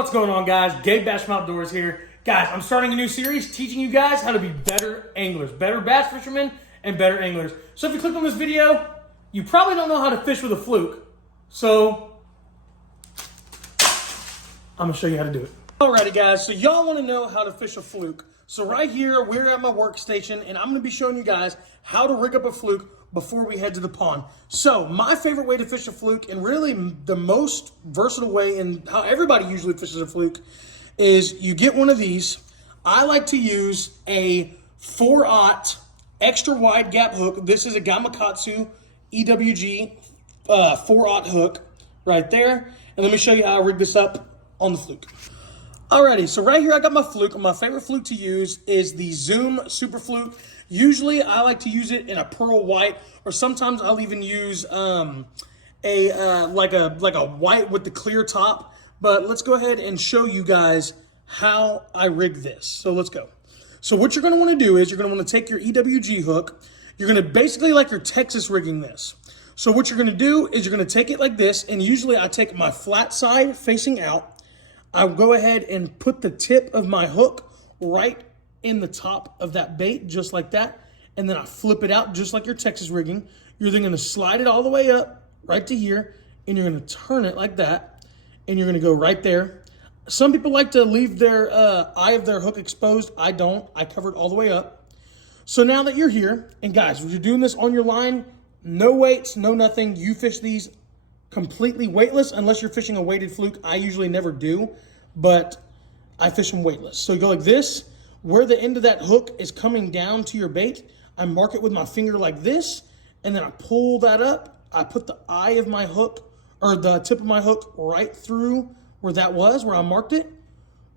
What's going on, guys? Gabe Basham Outdoors here. Guys, I'm starting a new series teaching you guys how to be better anglers, better bass fishermen, and better anglers. So if you clicked on this video, you probably don't know how to fish with a fluke. So I'm gonna show you how to do it. Alrighty, guys, so y'all wanna know how to fish a fluke. So right here, we're at my workstation, and I'm gonna be showing you guys how to rig up a fluke before we head to the pond. So my favorite way to fish a fluke, and really the most versatile way, and how everybody usually fishes a fluke, is you get one of these. I like to use a 4/0 extra wide gap hook. This is a Gamakatsu EWG 4/0 hook right there. And let me show you how I rig this up on the fluke. Alrighty, so right here I got my fluke. My favorite fluke to use is the Zoom Super Fluke. Usually I like to use it in a pearl white, or sometimes I'll even use like a white with the clear top. But let's go ahead and show you guys how I rig this. So let's go. So what you're gonna wanna do is you're gonna wanna take your EWG hook. You're gonna basically like you're Texas rigging this. So what you're gonna do is you're gonna take it like this, and usually I take my flat side facing out. I'll go ahead and put the tip of my hook right in the top of that bait, just like that. And then I flip it out just like your Texas rigging. You're then gonna slide it all the way up right to here, and you're gonna turn it like that, and you're gonna go right there. Some people like to leave their eye of their hook exposed. I don't, I cover it all the way up. So now that you're here, and guys, when you're doing this on your line, no weights, no nothing, you fish these completely weightless, unless you're fishing a weighted fluke. I usually never do, but I fish them weightless. So you go like this, where the end of that hook is coming down to your bait, I mark it with my finger like this, and then I pull that up. I put the eye of my hook, or the tip of my hook, right through where that was, where I marked it,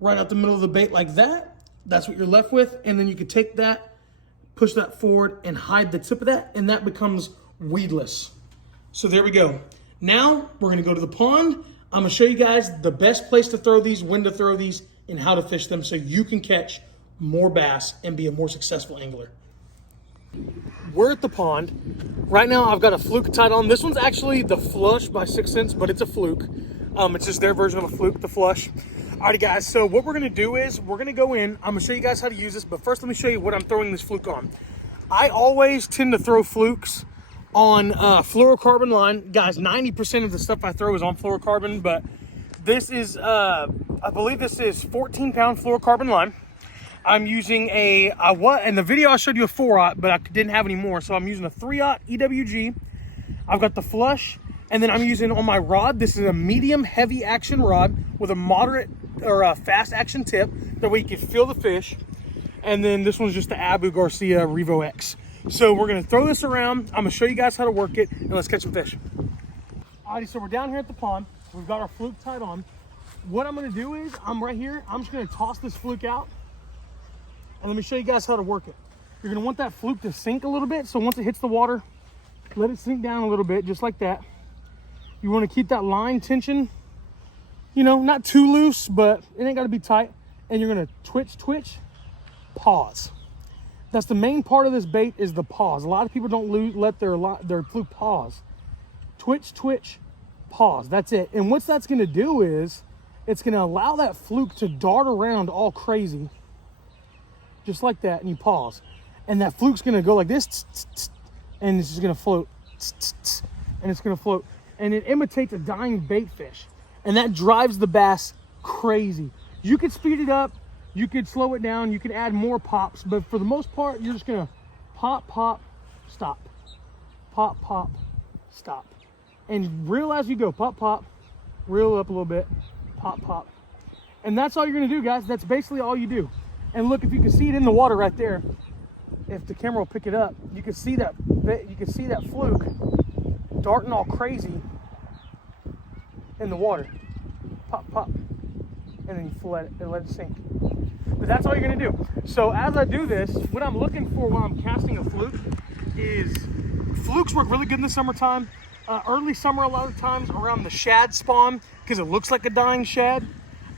right out the middle of the bait like that. That's what you're left with, and then you can take that, push that forward, and hide the tip of that, and that becomes weedless. So there we go. Now, we're gonna go to the pond. I'm gonna show you guys the best place to throw these, when to throw these, and how to fish them so you can catch more bass and be a more successful angler. We're at the pond. Right now, I've got a fluke tied on. This one's actually the Flush by 6 Cents, but it's a fluke. It's just their version of a fluke, the Flush. Alrighty, guys, so what we're gonna do is we're gonna go in. I'm gonna show you guys how to use this, but first let me show you what I'm throwing this fluke on. I always tend to throw flukes on fluorocarbon line. Guys, 90% of the stuff I throw is on fluorocarbon, but this is, I believe this is 14-pound fluorocarbon line. I'm using in the video I showed you a 4/0, but I didn't have any more, so I'm using a 3/0 EWG. I've got the Flush, and then I'm using on my rod, this is a medium heavy action rod with a moderate or a fast action tip, that way you can feel the fish. And then this one's just the Abu Garcia Revo X. So we're gonna throw this around. I'm gonna show you guys how to work it, and let's catch some fish. Alrighty, so we're down here at the pond. We've got our fluke tied on. What I'm gonna do is, I'm right here, I'm just gonna toss this fluke out, and let me show you guys how to work it. You're gonna want that fluke to sink a little bit, so once it hits the water, let it sink down a little bit, just like that. You wanna keep that line tension, you know, not too loose, but it ain't gotta be tight. And you're gonna twitch, twitch, pause. That's the main part of this bait, is the pause. A lot of people don't let their fluke pause. Twitch, twitch, pause. That's it. And what that's gonna do is, it's gonna allow that fluke to dart around all crazy, just like that, and you pause. And that fluke's gonna go like this, and it's just gonna float, and it's gonna float. And it imitates a dying bait fish. And that drives the bass crazy. You could speed it up, you could slow it down, you could add more pops, but for the most part, you're just gonna pop, pop, stop. Pop, pop, stop. And reel as you go, pop, pop, reel up a little bit, pop, pop. And that's all you're gonna do, guys. That's basically all you do. And look, if you can see it in the water right there, if the camera will pick it up, you can see that fluke darting all crazy in the water. Pop, pop, and then you let it sink. But that's all you're gonna do. So as I do this, what I'm looking for when I'm casting a fluke is, flukes work really good in the summertime. Early summer, a lot of times around the shad spawn, because it looks like a dying shad.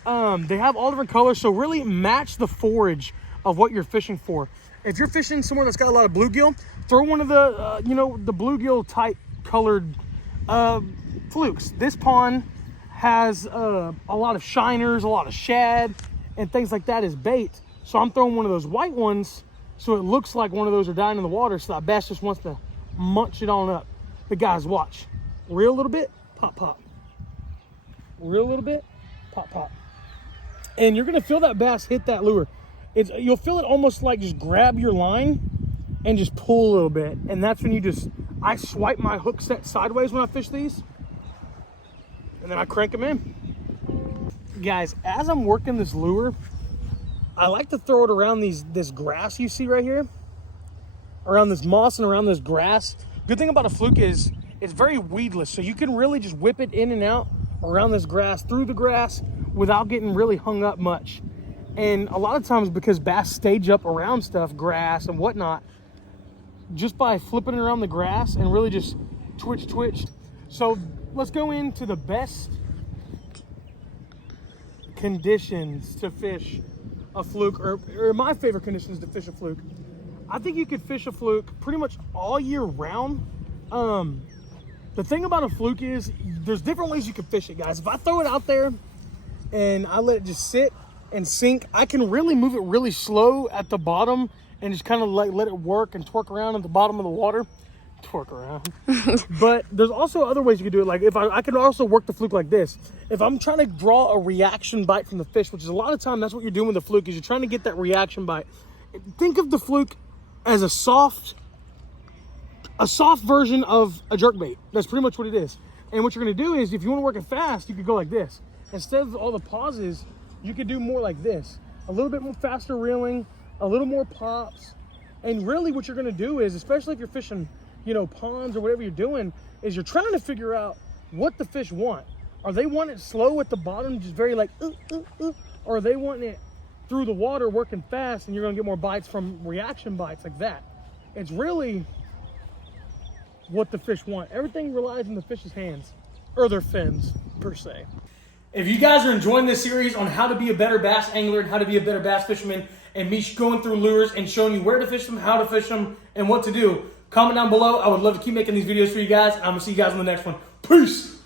They have all different colors, so really match the forage of what you're fishing for. If you're fishing somewhere that's got a lot of bluegill, throw one of the, the bluegill type colored flukes. This pond has a lot of shiners, a lot of shad, and things like that as bait. So I'm throwing one of those white ones so it looks like one of those are dying in the water, so that bass just wants to munch it on up. But guys, watch. Reel a little bit, pop, pop. Reel a little bit, pop, pop. And you're gonna feel that bass hit that lure. You'll feel it almost like just grab your line and just pull a little bit. And that's when I swipe my hook set sideways when I fish these. And then I crank them in. Guys, as I'm working this lure, I like to throw it around this grass you see right here. Around this moss and around this grass. Good thing about a fluke is it's very weedless. So you can really just whip it in and out around this grass, through the grass, without getting really hung up much. And a lot of times, because bass stage up around stuff, grass and whatnot, just by flipping it around the grass and really just twitch. So let's go into the best conditions to fish a fluke, or my favorite conditions to fish a fluke. I think you could fish a fluke pretty much all year round. The thing about a fluke is there's different ways you can fish it, guys. If I throw it out there and I let it just sit and sink, I can really move it really slow at the bottom and just kind of let it work and twerk around at the bottom of the water. Twerk around. But there's also other ways you can do it. Like if I can also work the fluke like this. If I'm trying to draw a reaction bite from the fish, which is a lot of time that's what you're doing with the fluke, is you're trying to get that reaction bite. Think of the fluke as a soft version of a jerkbait. That's pretty much what it is. And what you're gonna do is, if you wanna work it fast, you could go like this. Instead of all the pauses, you could do more like this. A little bit more faster reeling, a little more pops. And really what you're gonna do is, especially if you're fishing, ponds or whatever you're doing, is you're trying to figure out what the fish want. Are they wanting it slow at the bottom, just very like, or are they wanting it through the water working fast, and you're gonna get more bites from reaction bites like that? It's really what the fish want. Everything relies on the fish's hands, or their fins, per se. If you guys are enjoying this series on how to be a better bass angler and how to be a better bass fisherman, and me going through lures and showing you where to fish them, how to fish them, and what to do, comment down below. I would love to keep making these videos for you guys. I'm gonna see you guys in the next one. Peace!